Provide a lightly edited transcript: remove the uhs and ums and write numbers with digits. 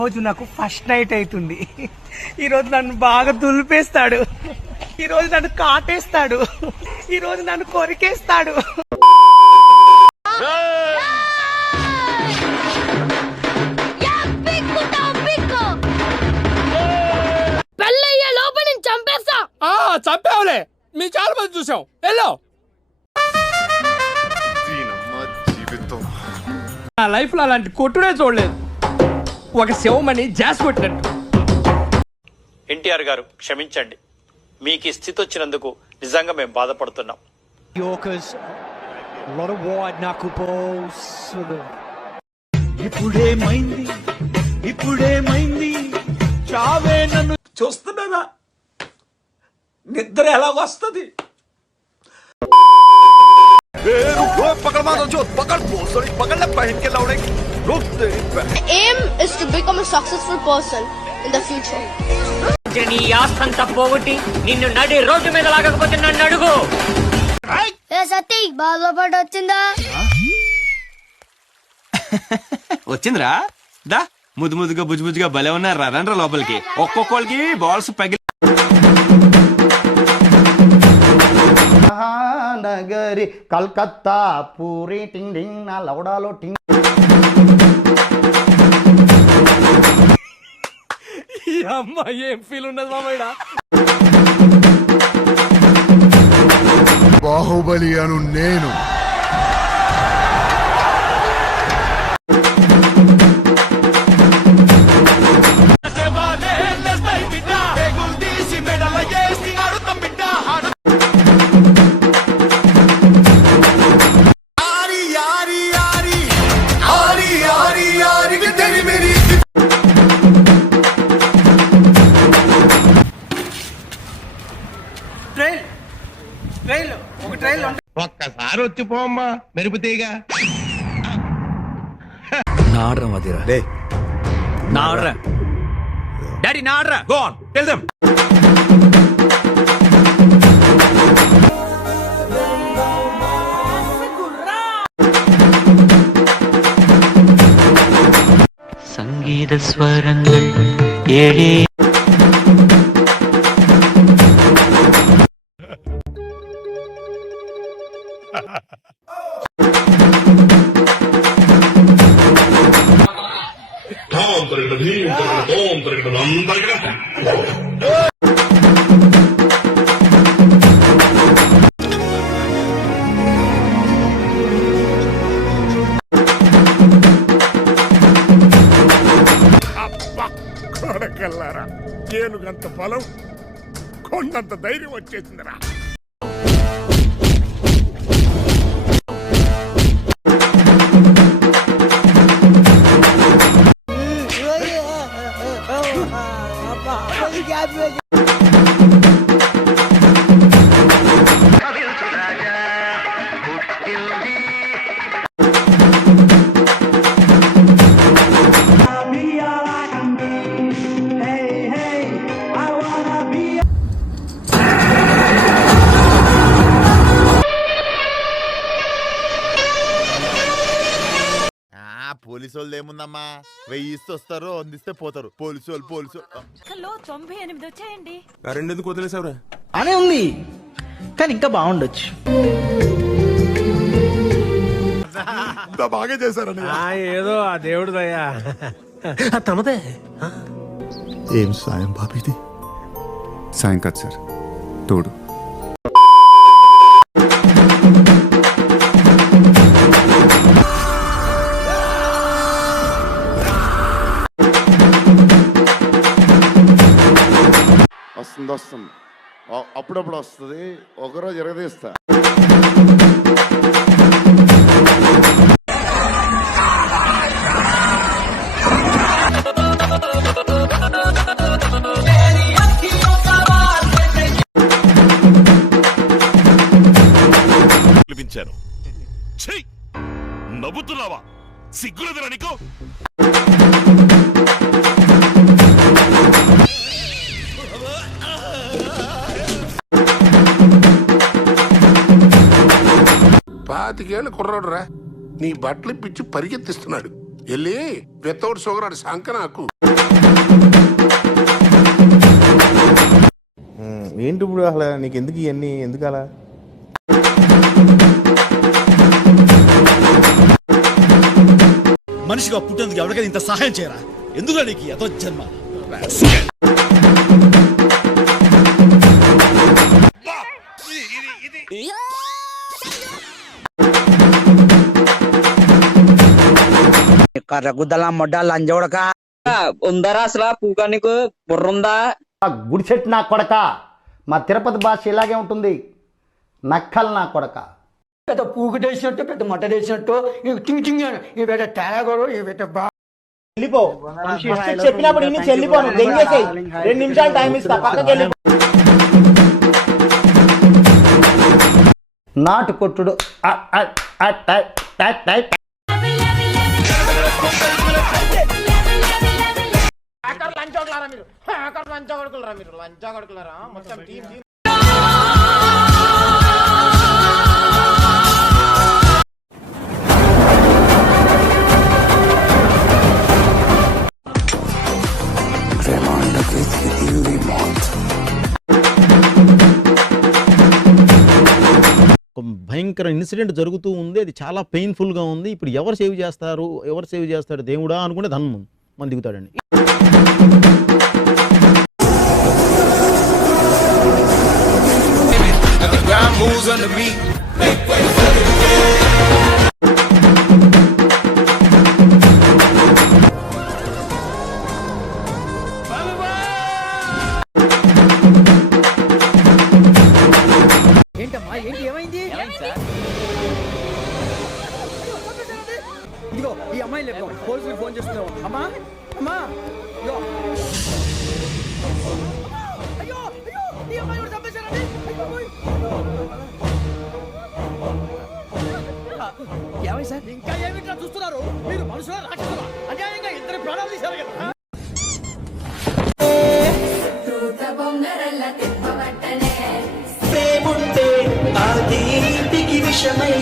రోజు నాకు first night అవుతుంది. ఈరోజు నన్ను బాగా దులిపేస్తాడు, ఈరోజు నన్ను కాటేస్తాడు, ఈరోజు నన్ను కొరికేస్తాడు. పెళ్ళయ్యే లోపల నేను చంపేస్తా. చంపేవలే, మీ చాలా మంది చూసాం. వెళ్ళు. నా లైఫ్ లో అలాంటి కొట్టుడే చూడలేదు. ఒక శివమని జాస్ కొట్టినట్టు. ఎన్టీఆర్ గారు క్షమించండి, మీకు ఈ స్థితి వచ్చినందుకు నిజంగా మేము బాధపడుతున్నాం. ఇప్పుడేమైంది చావే నన్ను చూస్తున్నారా? నిద్ర ఎలా వస్తుంది? Aim is to become a successful person in the future. నీ ఆస్తంతా పోగొట్టి నిన్ను నడి రోడ్డు మీద లాగకపోతే నన్ను అడుగు. ఏ సతీ, బాధపడి వచ్చిందా? వచ్చిందిరా. దా ముద్దు ముద్దుగా బుజ్జుగా భలే ఉన్నారు. రండ్రా లోపలికి. ఒక్కొక్కరికి బాల్స్ పగిలి నగరి కల్కత్తా పూరి టింగ్ టింగ్ నా లౌడాలో టింగ్. ఈ అమ్మాయి ఏం ఫీల్ ఉన్నది మామయ్య? బాహుబలి అను నేను ఒక్కసారి వచ్చిపోమ్మా మెరుపుతీగా. నా ఆర్డర్ మదిరా. నా ఆర్డర్ డాడీ, నా order. Go on, tell them. సంగీత స్వరంగల్ ఏడే కొడకల్లారా, ఏనుగంత బలం కొండంత ధైర్యం వచ్చేసిందిరా. పోలీసు వాళ్ళు ఏముందమ్మా, 1000 ఇస్తే వస్తారు, అందిస్తే పోతారు. పోలీసు వాళ్ళు 98 వచ్చాయండి. రెండెందుకు వదిలేసావురా? అనే ఉంది కానీ ఇంకా బాగుండొచ్చు. బాగా చేశారని ఏదో ఆ దేవుడు దయ్యా తమదే. ఏం సాయం బాబీది? సాయం కాదు సార్, తోడు. వస్తుంది అప్పుడప్పుడు వస్తుంది, ఒకరోజు ఎరగదీస్తా. పిలిపించాను. నవ్వుతున్నావా? సిగ్గులేదురా నీకు? పాతికేళ్ళు కుర్రాడు రా, నీ బట్టలు పిచ్చి పరిగెత్తిస్తున్నాడు. వెళ్ళి వితౌట్ షుగర్ సంక నాకు. ఏంటి ఇప్పుడు అసలు నీకు ఎందుకు ఇవన్నీ ఎందుకు అలా మనిషిగా పుట్టేందుకు ఎవరికైనా ఇంత సహాయం చేయరా ఎందుకు నీకు ఏదో జన్మ కర్రగుద్దల మొడ్డ లంజోడక ఉందరా అసలు పూకా నీకు బుర్రుందా? గుడిచెట్టు నా కొడక. మా తిరుపతి భాష ఇలాగే ఉంటుంది. నక్కలు నా కొడక. పెద్ద పూకుటేసినట్టు పెద్ద మట్టడేసినట్టు పెద్ద తేగడు వెళ్ళిపో చెప్పినప్పుడు ఇన్ని చెల్లిపోను దెంగేసేయ్. 2 నిమిషాలు టైం ఇస్తా పక్కకి వెళ్ళి నాటు కొట్టుడు భయంకర ఇన్సిడెంట్ జరుగుతూ ఉంది. అది చాలా పెయిన్ఫుల్గా ఉంది. ఇప్పుడు ఎవరు సేవ్ చేస్తాడు దేవుడా అనుకునే ధనం మన దిగుతాడండి. ఏంటమ్మా ఏంటి ఏమైంది? ఇదిగో ఈ అమ్మాయి లేదు పోలీసులకు ఫోన్ చేస్తున్నావు. అమ్మా అమ్మా ఇదిగో. అయ్యో అయ్యో ఈ అమ్మాయి కూడా చంపేశారండి. ఏమై సార్ ఇంకా ఏమిట్లా చూస్తున్నారు మీరు? మనుషుల రాక్షసులా అన్యాయంగా ఇద్దరు ప్రాణాలు తీశారు కదా. ప్రేముంటే అది ఇంటికి విషమై